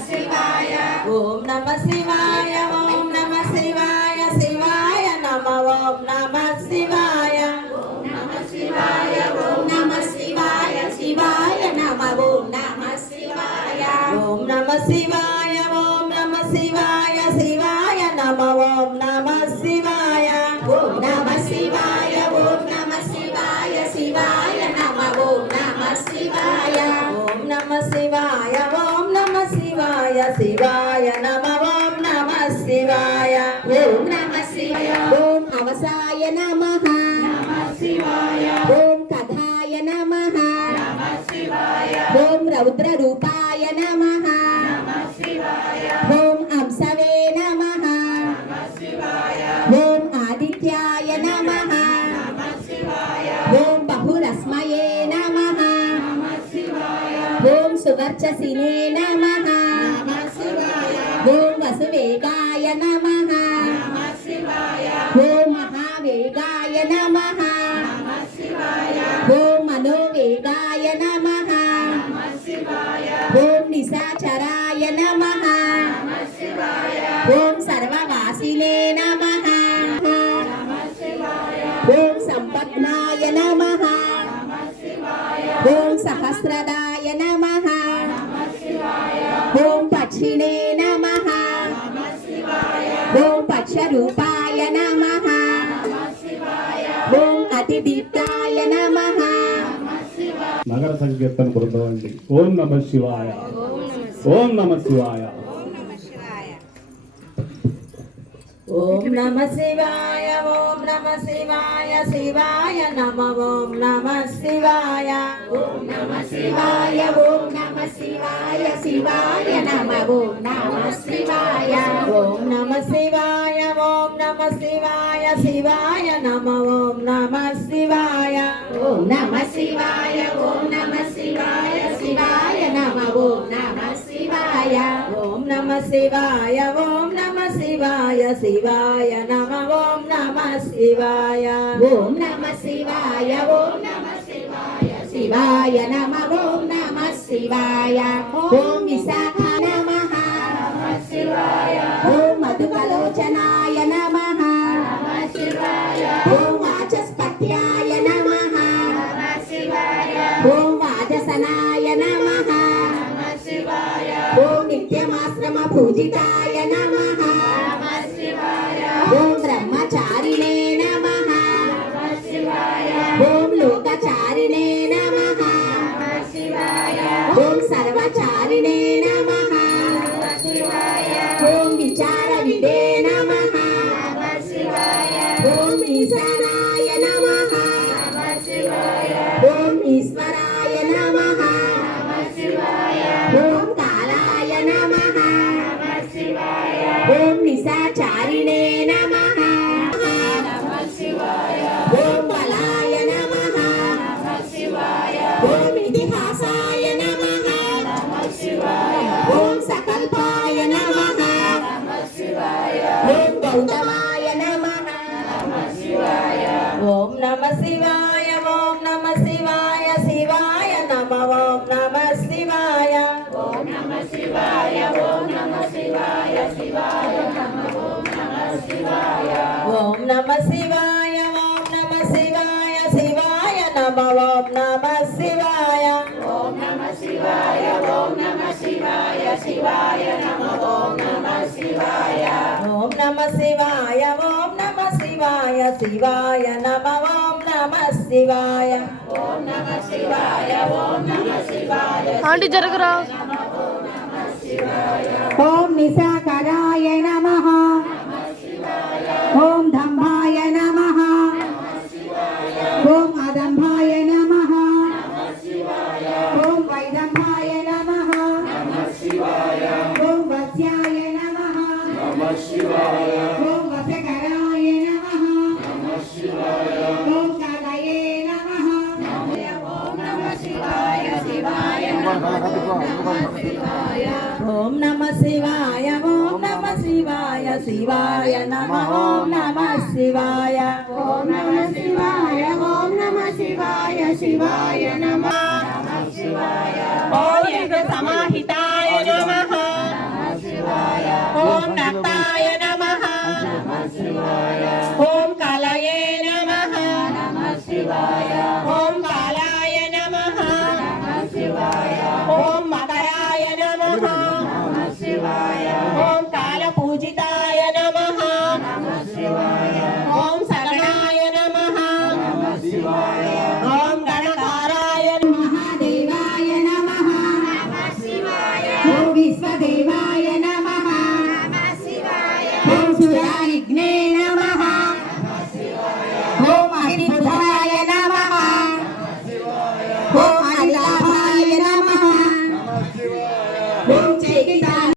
శివాయ ఓం నమ శివాయ ఓం నమ శివాయ శివాయ నమ ఓం నమ శివాయ ఓం నమ శివాయ ఓం నమ శివాయ శివాయ నమ ఓం నమ శివాయ ఓం నమ శివాయ ఓం నమ శివాయ శివాయ నమ ఓం నమ శివాయ ఓం నమ శివాయ ఓం నమ శివాయ శివాయ నమ ఓం నమ శివాయ ఓం నమ శివాయ ఓం నమ శివాయ శివాయ నమ ఓం నమ శివాయ ఓం నమ శివాయ ఓం అవసాయ నమః నమ శివాయ ఓం కథాయ నమః నమ శివాయ ఓం రౌద్ర రూపాయ నమః నమ శివాయ ఓం అంసవే నమః నమ శివాయ ఓం ఆదిత్యాయ నమః నమ శివాయ ఓం బహురస్మయే నమః నమ శివాయ ఓం సువర్చసినే నమః నమ శివాయ ఓం వసువేగాయ నమః నమ శివాయ ఓం మహావేగాయ నమః నమ శివాయ ఓం మనోవేగాయ నమః నమ శివాయ ఓం నిశాచరాయ నమః నమ శివాయ ఓం సర్వవాసినే నమః నమ శివాయ ఓం సంపత్నాయ నమః నమ శివాయ ఓం సహస్రదాయ నమః నమ శివాయ ఓం పక్షిణే నమః నమ శివాయ ఓం పక్షరూపాయ నమః నమ శివాయ ఓం అతిదీప్తాయ నమః నమ శివాయ నగర సంకీర్తన బృందం అండి. ఓం నమ శివాయ ఓం నమ శివాయ ఓం నమ శివాయ ఓం నమ శివాయ శివాయ నమ ఓం నమ శివాయ ఓం నమ శివాయ ఓం నమ శివాయ శివాయ నమ ఓం నమ శివాయ ఓం నమ శివాయ ఓం నమ శివాయ శివాయ నమ ఓం నమ శివాయ ఓం నమ శివాయ ఓం నమ శివాయ శివాయ నమ ఓం నమ శివాయ ఓం నమ శివాయ ఓం నమ శివాయ శివాయ నమ ఓం నమ శివాయ ఓం నమ శివాయ ఓం నమ శివాయ శివాయ నమ ఓం నమ శివాయ ఓం విశాఖ నమః నమ శివాయ ఓం మధుకలోచనాయ నమః నమ శివాయ ఓం వాచస్పత్యాయ నమః నమ శివాయ ఓం వాజసనాయ నమః నమ శివాయ ఓం నిత్యమాశ్రమ పూజితాయ నమః నమ శివాయ ఓం బ్రహ్మచారిణే నమః నమ శివాయ ఓం లోకచారిణే నమః నమ శివాయ ఓం సర్వచారిణే నమః నమ శివాయ ఓం విచారవిదే నమః నమ శివాయ ఓం ఈశానాయ నమః నమ శివాయ ఓం ఈశ్వరాయ నమః నమ శివాయ ఓం కాలాయ నమః నమ శివాయ ఓం నిశాచారిణే నమః నమ శివాయ ఓం బలాయ నమః నమ శివాయ ఓం ఇతిహాసాయ నమః నమ శివాయ ఓం సకల్పాయ నమః నమ శివాయ ఓం గౌతమాయ నమః నమ శివాయ ఓం నమ శివాయ ఓం నమ శివాయ శివాయ నమ ఓం నమ శివాయ ఓం నమ శివాయ ఓం నమ శివాయ శివాయ నమ ఓం నమ శివాయ ఓం నమ శివాయ ఓం నమ శివాయ శివాయ నమ ఓం నమ శివాయ ఓం నమ శివాయ ఓం నమ శివాయ శివాయ నమ ఓం నమ శివాయ ఓం నమ శివాయ ఓం నమ శివాయ శివాయ నమ ఓం నమ శివాయ ఓం నమ శివాయ ఓం నమ శివాయ ఆంటీ జరగరా ఓం నిశాకరాయ నమః ఓం దంభాయ నమః ఓం అదంభాయ నమః ఓం వైదంభాయ నమః ఓం వస్యాయ నమః ఓం వసకరాయ నమః ఓం కలయే నమః ఓం నమ శివాయ శివాయ ఓం నమ శివాయ ఓం నమ శివాయ శివాయ నమ ఓం నమ శివాయ ఓం నమ శివాయ ఓం నమ శివాయ శివాయ నమ శివాయ ఓం సమాహితాయ నమః विघ्ने